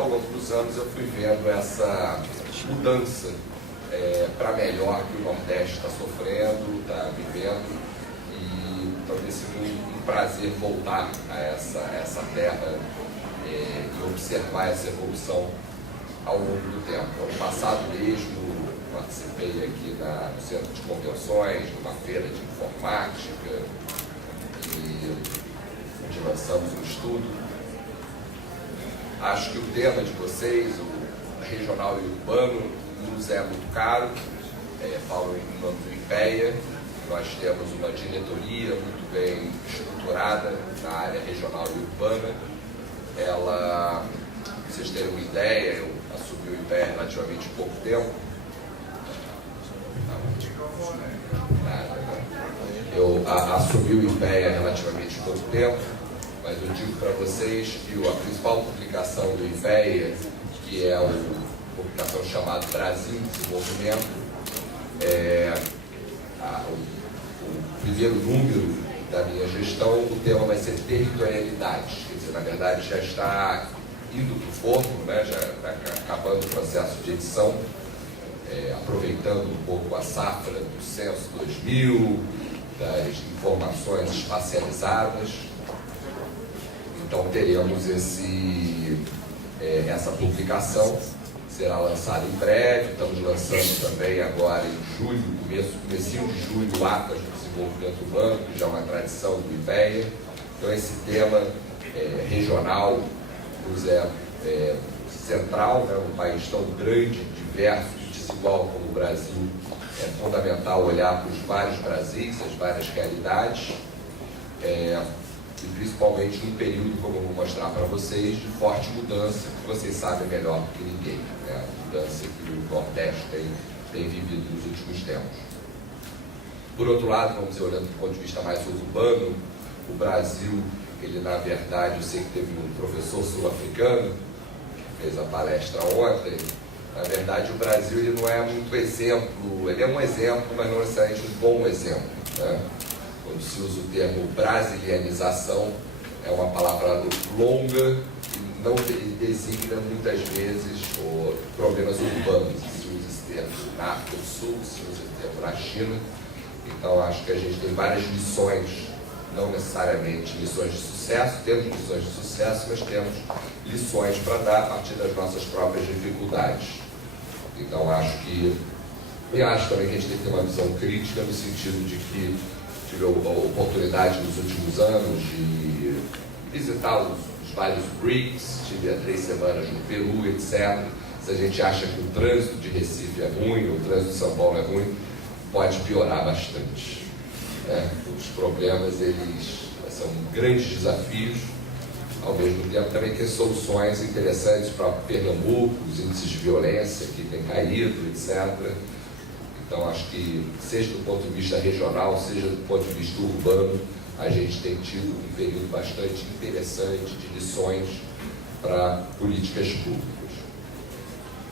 Ao longo dos anos eu fui vendo essa mudança para melhor que o Nordeste está sofrendo, está vivendo, e então tem sido um prazer voltar a essa terra e observar essa evolução ao longo do tempo. Ano passado mesmo participei aqui no Centro de Convenções, numa feira de informática, onde lançamos um estudo. Acho que o tema de vocês, o regional e urbano, nos é muito caro. Falo em nome do IPEA. Nós temos uma diretoria muito bem estruturada na área regional e urbana. Pra vocês terem uma ideia, eu assumi o IPEA há relativamente pouco tempo. Eu assumi o IPEA há relativamente pouco tempo. Mas eu digo para vocês que a principal publicação do IPEA, que é a publicação chamada Brasil em Desenvolvimento, o primeiro número da minha gestão, o tema vai ser territorialidade. Quer dizer, na verdade já está indo para o forno, né? Já está acabando o processo de edição, aproveitando um pouco a safra do Censo 2000, das informações espacializadas. Então teremos essa publicação, será lançada em breve. Estamos lançando também agora em julho, comecinho de julho, o Atlas do Desenvolvimento Urbano, que já é uma tradição do IPEA. Então esse tema regional nos é central, né? Um país tão grande, diverso e desigual como o Brasil, é fundamental olhar para os vários Brasis, as várias realidades. E principalmente num período, como eu vou mostrar para vocês, de forte mudança, que vocês sabem melhor do que ninguém, né? A mudança que o Nordeste tem vivido nos últimos tempos. Por outro lado, vamos dizer, olhando do ponto de vista mais urbano, o Brasil, ele na verdade, eu sei que teve um professor sul-africano que fez a palestra ontem. Na verdade, o Brasil ele não é muito exemplo, ele é um exemplo, mas não necessariamente um bom exemplo, né? Quando se usa o termo brasilianização, é uma palavra longa e não designa muitas vezes problemas urbanos. Se usa esse termo na África do Sul, se usa esse termo na China. Então acho que a gente tem várias lições, não necessariamente lições de sucesso, temos lições de sucesso, mas temos lições para dar a partir das nossas próprias dificuldades. Então acho também que a gente tem que ter uma visão crítica no sentido de que tive a oportunidade nos últimos anos de visitar os vários BRICS, tive há 3 semanas no Peru, etc. Se a gente acha que o trânsito de Recife é ruim, o trânsito de São Paulo é ruim, pode piorar bastante. Os problemas, eles são grandes desafios, ao mesmo tempo também tem soluções interessantes para Pernambuco, os índices de violência que têm caído, etc. Então, acho que, seja do ponto de vista regional, seja do ponto de vista urbano, a gente tem tido um período bastante interessante de lições para políticas públicas.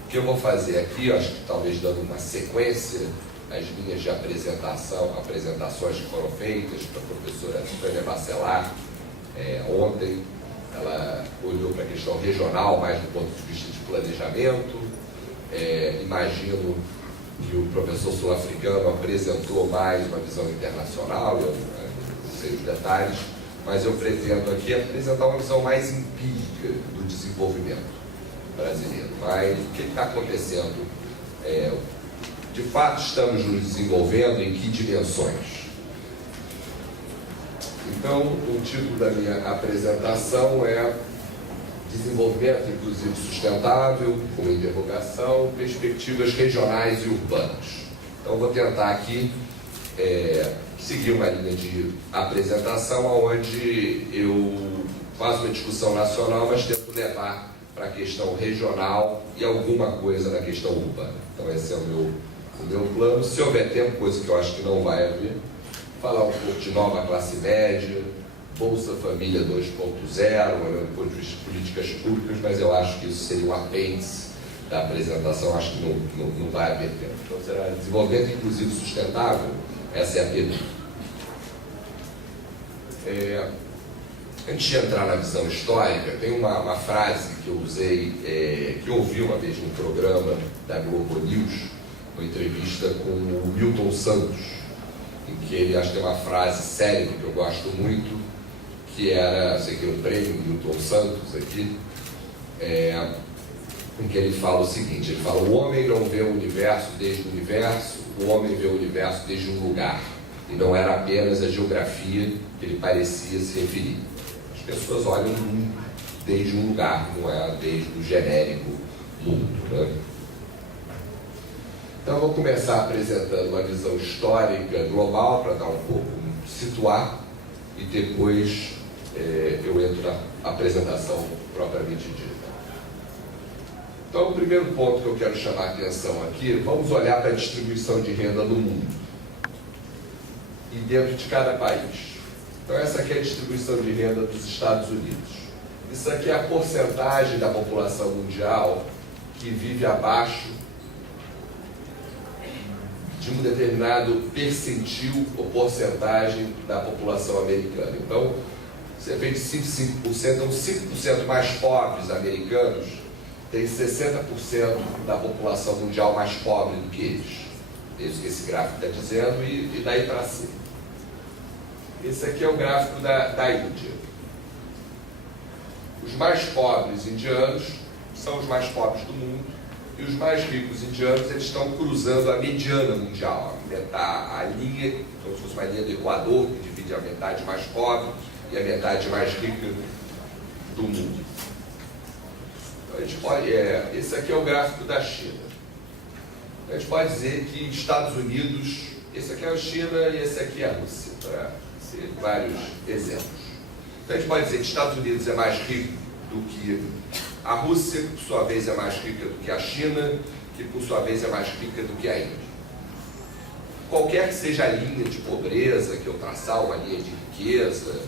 O que eu vou fazer aqui, acho que talvez dando uma sequência às linhas de apresentações que foram feitas para a professora Tânia Bacelar ontem. Ela olhou para a questão regional, mais do ponto de vista de planejamento. Imagino que o professor sul-africano apresentou mais uma visão internacional, eu não sei os detalhes, mas eu pretendo aqui apresentar uma visão mais empírica do desenvolvimento brasileiro. Mas o que está acontecendo? De fato, estamos nos desenvolvendo em que dimensões? Então, o título da minha apresentação é Desenvolvimento Inclusivo Sustentável, com interrogação, perspectivas regionais e urbanas. Então, vou tentar aqui seguir uma linha de apresentação onde eu faço uma discussão nacional, mas tento levar para a questão regional e alguma coisa da questão urbana. Então, esse é o meu plano. Se houver tempo, coisa que eu acho que não vai haver, falar um pouco de nova classe média, Bolsa Família 2.0, olhando do ponto de vista de políticas públicas, mas eu acho que isso seria um apêndice da apresentação, acho que não vai haver tempo. Então será desenvolvimento inclusivo sustentável, essa é a pergunta. Antes de entrar na visão histórica, tem uma frase que eu usei, que eu ouvi uma vez num programa da Globo News, uma entrevista com o Milton Santos, em que ele, acho que tem uma frase célebre que eu gosto muito, que era, sei que é o prêmio Milton Santos aqui, em que ele fala o seguinte, ele fala: o homem não vê o universo desde o universo, o homem vê o universo desde um lugar, e não era apenas a geografia que ele parecia se referir. As pessoas olham o mundo desde um lugar, não é desde o genérico mundo, né? Então eu vou começar apresentando uma visão histórica global para dar um pouco, situar, e depois eu entro na apresentação propriamente dita. Então o primeiro ponto que eu quero chamar a atenção aqui, vamos olhar para a distribuição de renda no mundo e dentro de cada país. Então essa aqui é a distribuição de renda dos Estados Unidos. Isso aqui é a porcentagem da população mundial que vive abaixo de um determinado percentil ou porcentagem da população americana. Então, cerca de 5%, então 5% mais pobres americanos têm 60% da população mundial mais pobre do que eles. Isso que esse gráfico está dizendo, e daí para cima. Esse aqui é o gráfico da Índia. Os mais pobres indianos são os mais pobres do mundo, e os mais ricos indianos, eles estão cruzando a mediana mundial, a linha, como se fosse uma linha do Equador, que divide a metade mais pobre e a metade mais rica do mundo. Então, a gente pode, esse aqui é o gráfico da China. Então, a gente pode dizer que Estados Unidos, esse aqui é a China e esse aqui é a Rússia, para ser vários exemplos. Então a gente pode dizer que Estados Unidos é mais rico do que a Rússia, que por sua vez é mais rica do que a China, que por sua vez é mais rica do que a Índia. Qualquer que seja a linha de pobreza que eu traçar, uma linha de riqueza,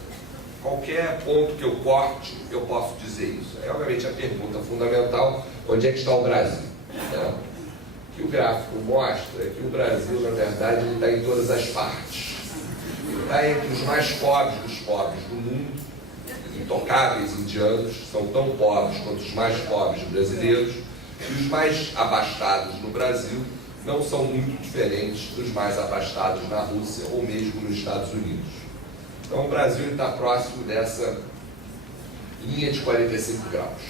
qualquer ponto que eu corte, eu posso dizer isso. É obviamente a pergunta fundamental: onde é que está o Brasil? Né? O que o gráfico mostra é que o Brasil, na verdade, ele está em todas as partes. Ele está entre os mais pobres dos pobres do mundo. Intocáveis indianos são tão pobres quanto os mais pobres brasileiros, e os mais abastados no Brasil não são muito diferentes dos mais abastados na Rússia ou mesmo nos Estados Unidos. Então o Brasil está próximo dessa linha de 45 graus,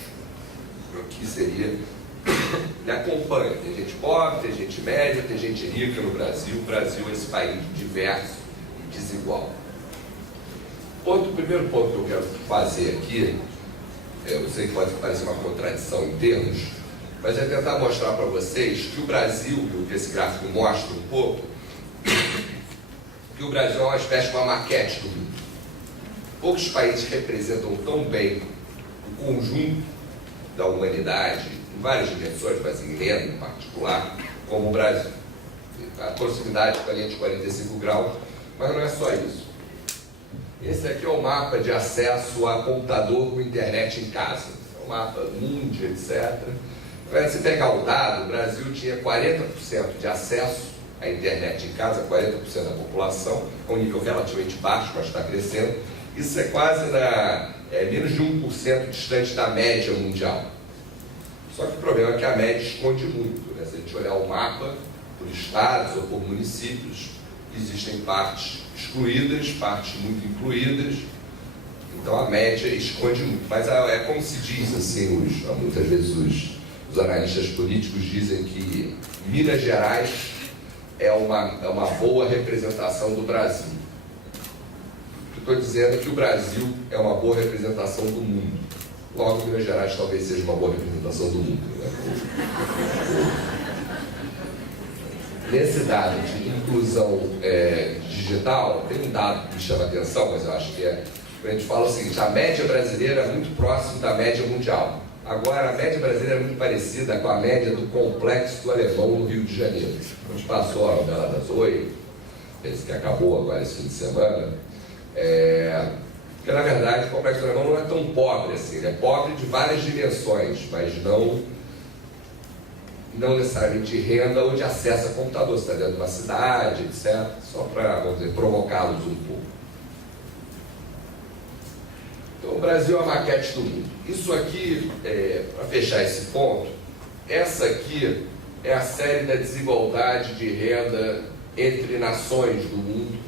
que seria, ele acompanha, tem gente pobre, tem gente média, tem gente rica no Brasil. O Brasil é esse país diverso e desigual. O primeiro ponto que eu quero fazer aqui, eu sei que pode parecer uma contradição em termos, mas é tentar mostrar para vocês que o Brasil, que esse gráfico mostra um pouco, que o Brasil é uma espécie de uma maquete do mundo. Poucos países representam tão bem o conjunto da humanidade, em várias dimensões, mas em renda em particular, como o Brasil. A proximidade com a linha de 45 graus, mas não é só isso. Esse aqui é o mapa de acesso a computador com internet em casa. É o mapa mundo, etc. Quando você pegar o dado, o Brasil tinha 40% de acesso à internet em casa, 40% da população, é um nível relativamente baixo, mas está crescendo. Isso é quase menos de 1% distante da média mundial. Só que o problema é que a média esconde muito, né? Se a gente olhar o mapa por estados ou por municípios, existem partes excluídas, partes muito incluídas, então a média esconde muito. Mas é como se diz assim, muitas vezes os analistas políticos dizem que Minas Gerais é uma boa representação do Brasil. O que eu estou dizendo é que o Brasil é uma boa representação do mundo. Logo, Minas Gerais talvez seja uma boa representação do mundo, né? Nesse dado de inclusão digital, tem um dado que me chama a atenção, mas eu acho que a gente fala o seguinte: a média brasileira é muito próxima da média mundial. Agora, a média brasileira é muito parecida com a média do Complexo do Alemão no Rio de Janeiro. A gente passou a novela das 8, esse que acabou agora esse fim de semana, porque na verdade o Complexo do Alemão não é tão pobre assim, ele é pobre de várias dimensões, mas não necessariamente de renda ou de acesso a computador. Você está dentro de uma cidade, etc., só para, vamos dizer, provocá-los um pouco. Então, o Brasil é a maquete do mundo. Isso aqui, para fechar esse ponto, essa aqui é a série da desigualdade de renda entre nações do mundo,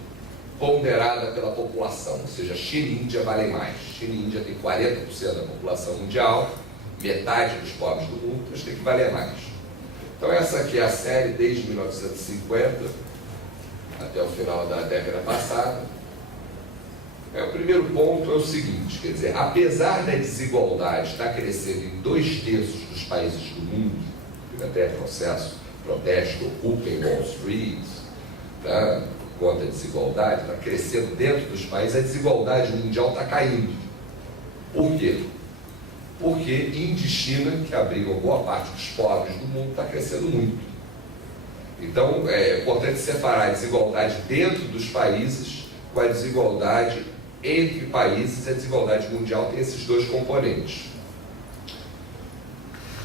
ponderada pela população, ou seja, China e Índia valem mais. China e Índia tem 40% da população mundial, metade dos pobres do mundo, mas tem que valer mais. Então essa aqui é a série desde 1950 até o final da década passada. O primeiro ponto é o seguinte, quer dizer, apesar da desigualdade estar crescendo em 2/3 dos países do mundo, até protesto, ocupem Wall Street, tá? Contra a desigualdade, está crescendo dentro dos países, a desigualdade mundial está caindo. Por quê? Porque Índia e China, que abrigam boa parte dos pobres do mundo, está crescendo muito. Então, é importante separar a desigualdade dentro dos países com a desigualdade entre países. A desigualdade mundial tem esses dois componentes.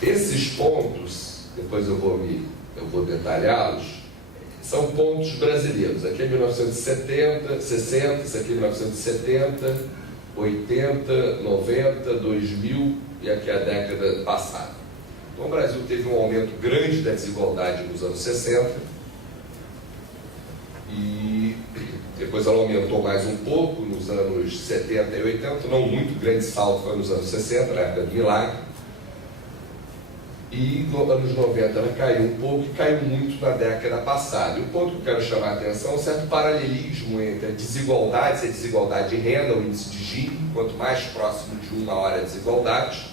Esses pontos, depois eu vou detalhá-los, são pontos brasileiros. Aqui é 1970, 60, isso aqui é 1970, 80, 90, 2000 e aqui é a década passada. Então o Brasil teve um aumento grande da desigualdade nos anos 60 e depois ela aumentou mais um pouco nos anos 70 e 80, não muito grande salto foi nos anos 60, na época do milagre. E nos anos 90 ela caiu um pouco e caiu muito na década passada. E o ponto que eu quero chamar a atenção é um certo paralelismo entre a desigualdade, a desigualdade de renda, o índice de Gini. Quanto mais próximo de 1 maior a desigualdade.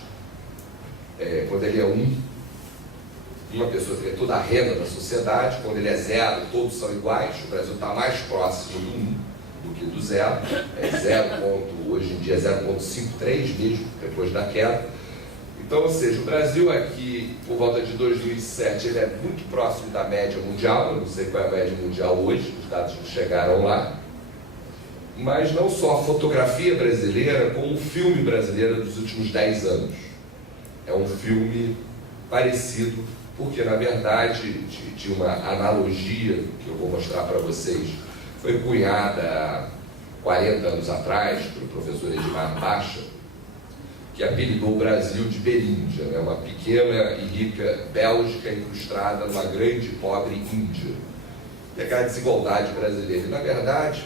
Quando ele é 1, uma pessoa tem toda a renda da sociedade. Quando ele é 0, todos são iguais. O Brasil está mais próximo do 1 do que do 0. Hoje em dia é 0,53 mesmo, depois da queda. Então, ou seja, o Brasil aqui, por volta de 2007, ele é muito próximo da média mundial. Eu não sei qual é a média mundial hoje, os dados não chegaram lá. Mas não só a fotografia brasileira, como o filme brasileiro dos últimos 10 anos. É um filme parecido, porque, na verdade, de uma analogia que eu vou mostrar para vocês, foi cunhada há 40 anos atrás pelo professor Edmar Baixa, que apelidou o Brasil de Beríndia, né? Uma pequena e rica Bélgica incrustada numa grande e pobre Índia. E aquela desigualdade brasileira. E, na verdade,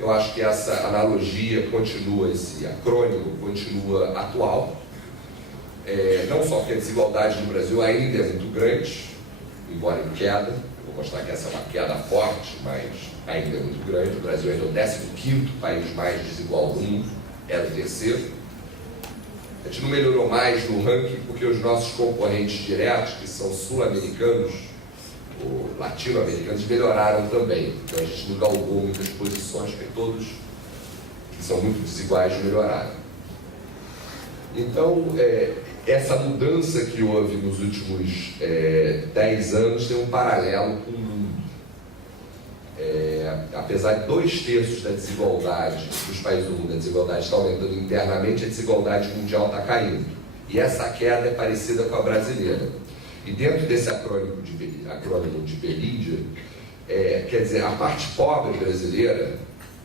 eu acho que essa analogia continua, esse acrônimo continua atual. Não só porque a desigualdade no Brasil ainda é muito grande, embora em queda. Eu vou mostrar que essa é uma queda forte, mas ainda é muito grande. O Brasil ainda é o 15º país mais desigual do mundo, era o 3º. A gente não melhorou mais no ranking porque os nossos concorrentes diretos, que são sul-americanos ou latino-americanos, melhoraram também. Então a gente não galgou muitas posições, porque todos que são muito desiguais melhoraram. Então, essa mudança que houve nos últimos 10 anos tem um paralelo com o mundo. Apesar de 2/3 da desigualdade dos países do mundo, a desigualdade está aumentando internamente, a desigualdade mundial está caindo. E essa queda é parecida com a brasileira. E dentro desse acrônimo de Beríndia, quer dizer, a parte pobre brasileira,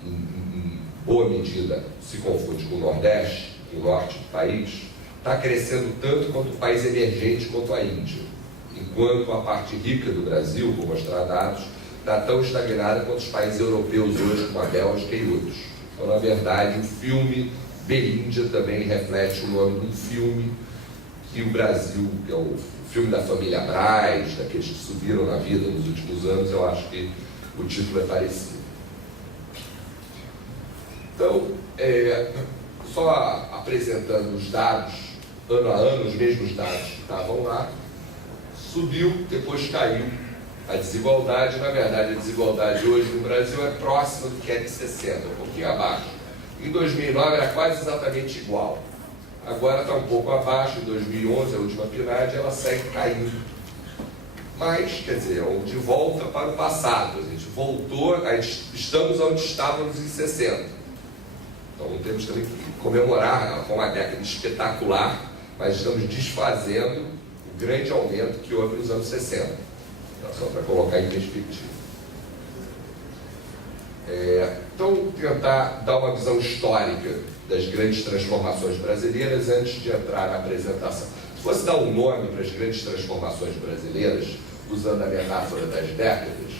em boa medida, se confunde com o Nordeste, o norte do país, está crescendo tanto quanto o país emergente quanto a Índia. Enquanto a parte rica do Brasil, vou mostrar dados, está tão estagnada quanto os países europeus hoje, como a Bélgica e outros. Então, na verdade, o filme Beríndia também reflete o nome de um filme que o Brasil, que é o filme da família Braz, daqueles que subiram na vida nos últimos anos, eu acho que o título é parecido. Então, só apresentando os dados, ano a ano, os mesmos dados que estavam lá, subiu, depois caiu. A desigualdade, na verdade, a desigualdade hoje no Brasil é próxima do que é de 60, um pouquinho abaixo. Em 2009 era quase exatamente igual. Agora está um pouco abaixo, em 2011, a última PNAD, ela segue caindo. Mas, quer dizer, de volta para o passado. A gente voltou, estamos onde estávamos em 60. Então temos também que comemorar, foi uma década espetacular, mas estamos desfazendo o grande aumento que houve nos anos 60. Só para colocar em perspectiva. Então, tentar dar uma visão histórica das grandes transformações brasileiras antes de entrar na apresentação. Se fosse dar um nome para as grandes transformações brasileiras, usando a metáfora das décadas,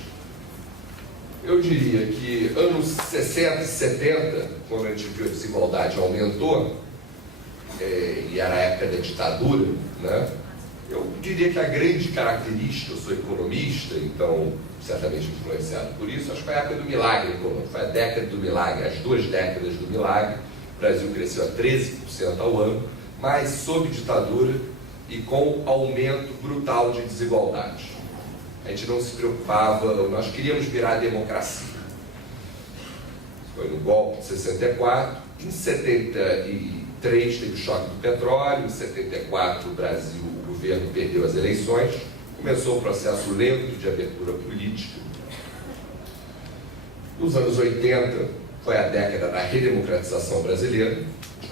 eu diria que anos 60 e 70, quando a gente viu a desigualdade aumentou, e era a época da ditadura, né? Eu diria que a grande característica, eu sou economista, então certamente influenciado por isso, acho que foi a época do milagre econômico, foi a década do milagre, as 2 décadas do milagre. O Brasil cresceu a 13% ao ano, mas sob ditadura e com aumento brutal de desigualdade. A gente não se preocupava, nós queríamos virar a democracia. Foi no golpe de 64, em 73 teve o choque do petróleo, em 74 o Brasil, o governo perdeu as eleições, começou o processo lento de abertura política. Nos anos 80 foi a década da redemocratização brasileira,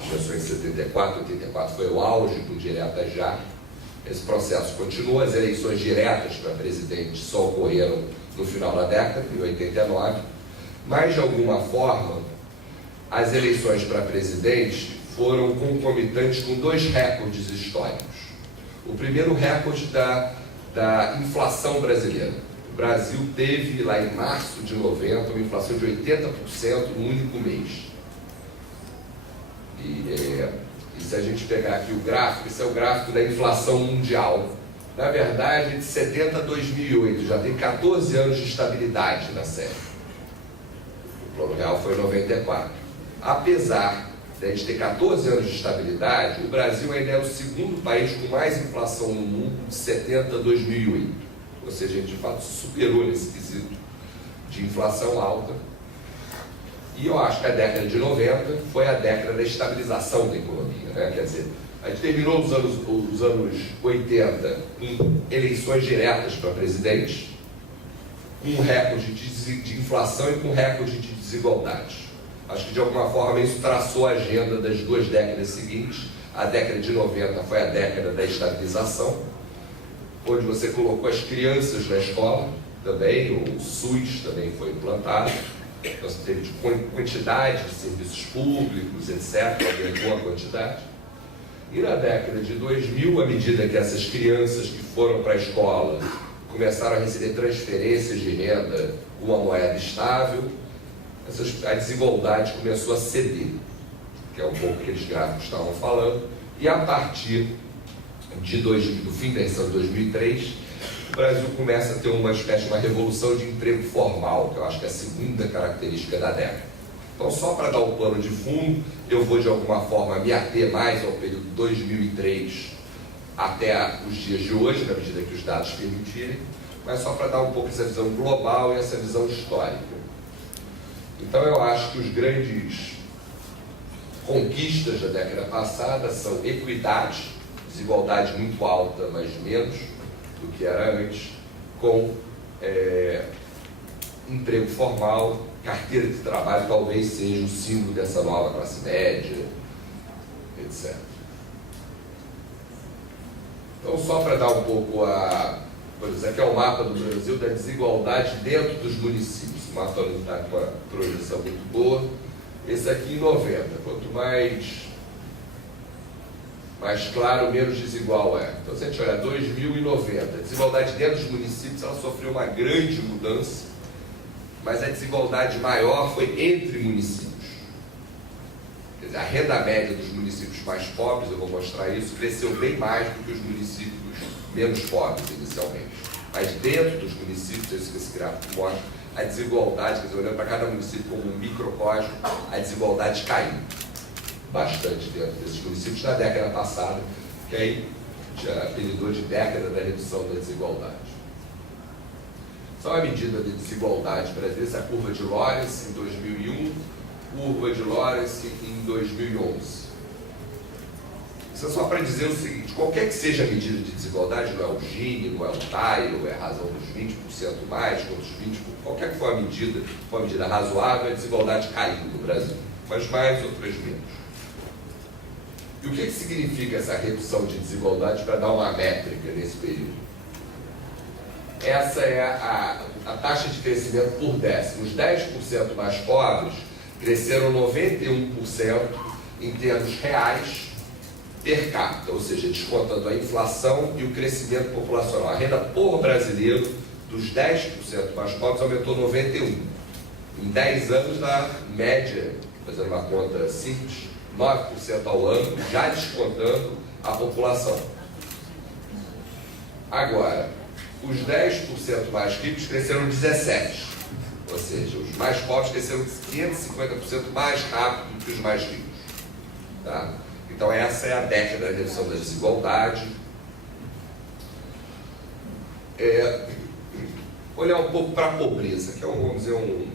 começou em 74, 84 foi o auge do direta já. Esse processo continuou, as eleições diretas para presidente só ocorreram no final da década, em 89, mas de alguma forma as eleições para presidente foram concomitantes com 2 recordes históricos. O primeiro recorde da inflação brasileira. O Brasil teve lá em março de 90 uma inflação de 80% no único mês. E se a gente pegar aqui o gráfico, esse é o gráfico da inflação mundial. Na verdade, de 70 a 2008, já tem 14 anos de estabilidade na série. O plano real foi em 94. Apesar de a gente ter 14 anos de estabilidade, o Brasil ainda é o segundo país com mais inflação no mundo de 70 a 2008. Ou seja, a gente de fato superou nesse quesito de inflação alta. E eu acho que a década de 90 foi a década da estabilização da economia, né? Quer dizer, a gente terminou os anos 80 com eleições diretas para presidente, com um recorde de inflação e com um recorde de desigualdade. Acho que de alguma forma isso traçou a agenda das 2 décadas seguintes. A década de 90 foi a década da estabilização, onde você colocou as crianças na escola também, o SUS também foi implantado. Nós teve quantidade de serviços públicos, etc., aumentou a quantidade. E na década de 2000, à medida que essas crianças que foram para a escola começaram a receber transferências de renda com uma moeda estável, a desigualdade começou a ceder, que é um pouco que aqueles gráficos estavam falando, e a partir do fim da eleição de 2003, o Brasil começa a ter uma espécie de uma revolução de emprego formal, que eu acho que é a segunda característica da década. Então, só para dar o plano de fundo, eu vou de alguma forma me ater mais ao período 2003 até os dias de hoje, na medida que os dados permitirem, mas só para dar um pouco essa visão global e essa visão histórica. Então, eu acho que os grandes conquistas da década passada são equidade, desigualdade muito alta, mas menos do que era antes, com emprego formal, carteira de trabalho talvez seja o símbolo dessa nova classe média, etc. Então, só para dar um pouco por exemplo, aqui é o mapa do Brasil da desigualdade dentro dos municípios. O mapa não está com uma projeção muito boa. Esse aqui em 90, quanto mais claro, menos desigual é. Então, se a gente olhar 2090, a desigualdade dentro dos municípios ela sofreu uma grande mudança, mas a desigualdade maior foi entre municípios. Quer dizer, a renda média dos municípios mais pobres, eu vou mostrar isso, cresceu bem mais do que os municípios menos pobres inicialmente. Mas dentro dos municípios, isso que esse gráfico mostra, a desigualdade, quer dizer, olhando para cada município como um microcosmo, a desigualdade caiu bastante dentro desses municípios na década passada, que aí já apelidou de década da redução da desigualdade. Só a medida de desigualdade brasileira, essa curva de Lawrence em 2001, curva de Lawrence em 2011. Isso é só para dizer o seguinte: qualquer que seja a medida de desigualdade, não é o Gini, não é o Taylor, é a razão dos 20% mais, outros 20%, qualquer que for a medida razoável, a desigualdade caiu no Brasil, mas mais, outras menos. E o que significa essa redução de desigualdade para dar uma métrica nesse período? essa é a taxa de crescimento por décimo. Os 10% mais pobres cresceram 91% em termos reais per capita, ou seja, descontando a inflação e o crescimento populacional. A renda por brasileiro dos 10% mais pobres aumentou 91%. Em 10 anos, na média, fazendo uma conta simples, 9% ao ano, já descontando a população. Agora, os 10% mais ricos cresceram 17%, ou seja, os mais pobres cresceram 550% mais rápido do que os mais ricos. Tá? Então essa é a década da redução da desigualdade. Olhar um pouco para a pobreza, que é vamos dizer, um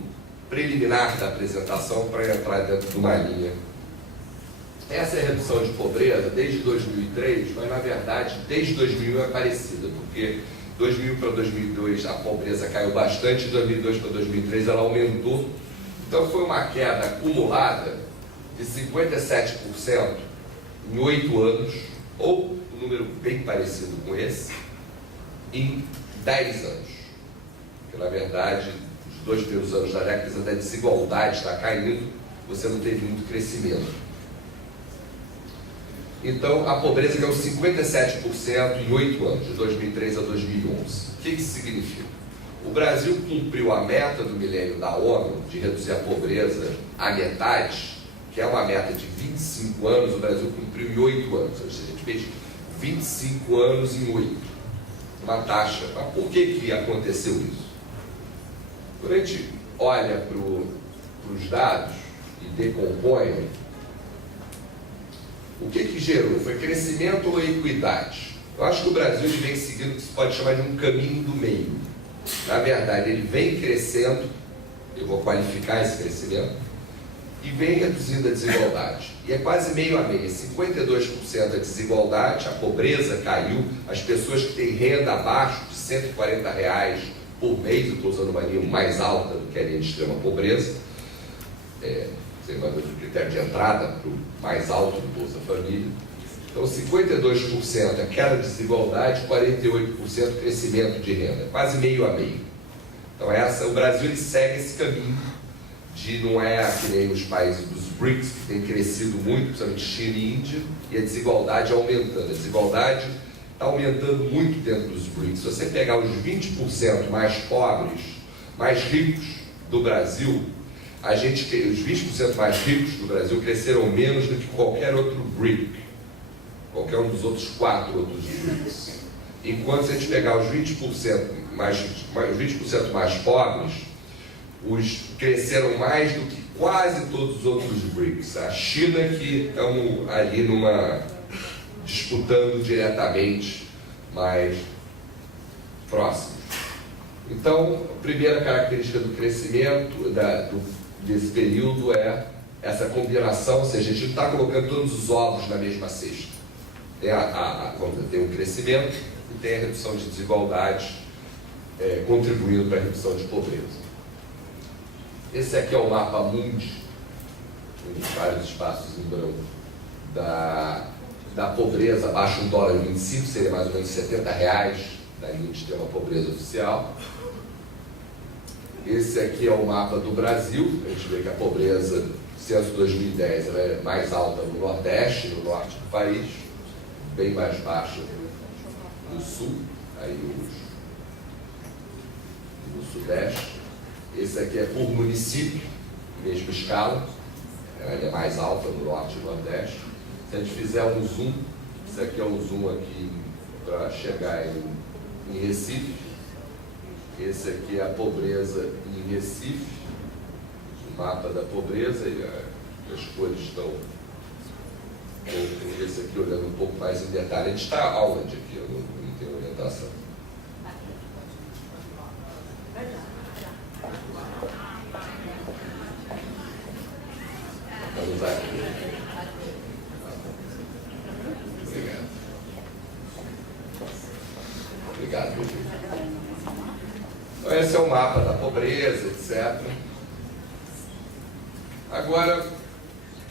preliminar da apresentação para entrar dentro de uma linha. Essa é a redução de pobreza desde 2003, mas na verdade desde 2001 é parecida, porque 2000 para 2002 a pobreza caiu bastante, de 2002 para 2003 ela aumentou. Então foi uma queda acumulada de 57% em 8 anos, ou um número bem parecido com esse, em 10 anos. Porque na verdade, os 2 primeiros anos da década, apesar da desigualdade está caindo, você não teve muito crescimento. Então, a pobreza caiu 57% em 8 anos, de 2003 a 2011. O que isso significa? O Brasil cumpriu a meta do milênio da ONU de reduzir a pobreza à metade, que é uma meta de 25 anos, o Brasil cumpriu em 8 anos. Ou seja, a gente fez 25 anos em 8. Uma taxa. Mas por que aconteceu isso? Quando a gente olha para os dados e decompõe, o que gerou? Foi crescimento ou equidade? Eu acho que o Brasil ele vem seguindo o que se pode chamar de um caminho do meio. Na verdade, ele vem crescendo, eu vou qualificar esse crescimento, e vem reduzindo a desigualdade. E é quase meio a meio, 52% a desigualdade, a pobreza caiu, as pessoas que têm renda abaixo de R$140 por mês, eu estou usando uma linha mais alta do que a linha de extrema pobreza, do critério de entrada para o mais alto do Bolsa Família. Então, 52% é queda de desigualdade, 48% crescimento de renda, quase meio a meio. Então, o Brasil ele segue esse caminho de não é que nem os países dos BRICS, que têm crescido muito, principalmente China e Índia, e a desigualdade aumentando. A desigualdade está aumentando muito dentro dos BRICS. Se você pegar os 20% mais pobres, mais ricos do Brasil, os 20% mais ricos do Brasil cresceram menos do que qualquer outro BRIC, qualquer um dos outros 4 outros BRICS. Enquanto se a gente pegar os 20% mais pobres, cresceram mais do que quase todos os outros BRICS. A China que estão ali disputando diretamente, mais próximos. Então, a primeira característica do crescimento desse período é essa combinação, ou seja, a gente não está colocando todos os ovos na mesma cesta. Tem um crescimento e tem a redução de desigualdade, contribuindo para a redução de pobreza. Esse aqui é o mapa mundi, com vários espaços em branco, da pobreza abaixo de $1,25, seria mais ou menos R$70 da linha de extrema pobreza oficial. Esse aqui é o mapa do Brasil. A gente vê que a pobreza, censo 2010, ela é mais alta no Nordeste, no Norte do país, bem mais baixa no Sul, aí no Sudeste. Esse aqui é por município, mesma escala, ela é mais alta no Norte e Nordeste. Se a gente fizer um zoom, esse aqui é um zoom aqui para chegar em Recife. Esse aqui é a pobreza em Recife, o mapa da pobreza, e as cores estão. Esse aqui olhando um pouco mais em detalhe. A gente está aonde aqui? Eu não tenho orientação. Vamos aqui. Obrigado. Obrigado, Rodrigo. Então, esse é o mapa da pobreza, etc. Agora,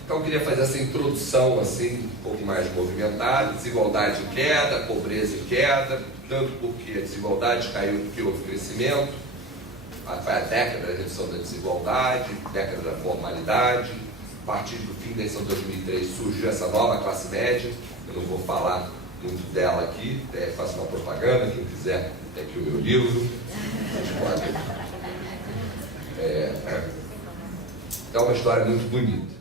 Então eu queria fazer essa introdução assim, um pouco mais movimentada. Desigualdade em queda, pobreza em queda, tanto porque a desigualdade caiu porque houve crescimento. Foi a década da redução da desigualdade, década da formalidade. A partir do fim da eleição de 2003 surgiu essa nova classe média. Eu não vou falar muito dela aqui, faço uma propaganda, quem quiser tem aqui o meu livro. Então é uma história muito bonita.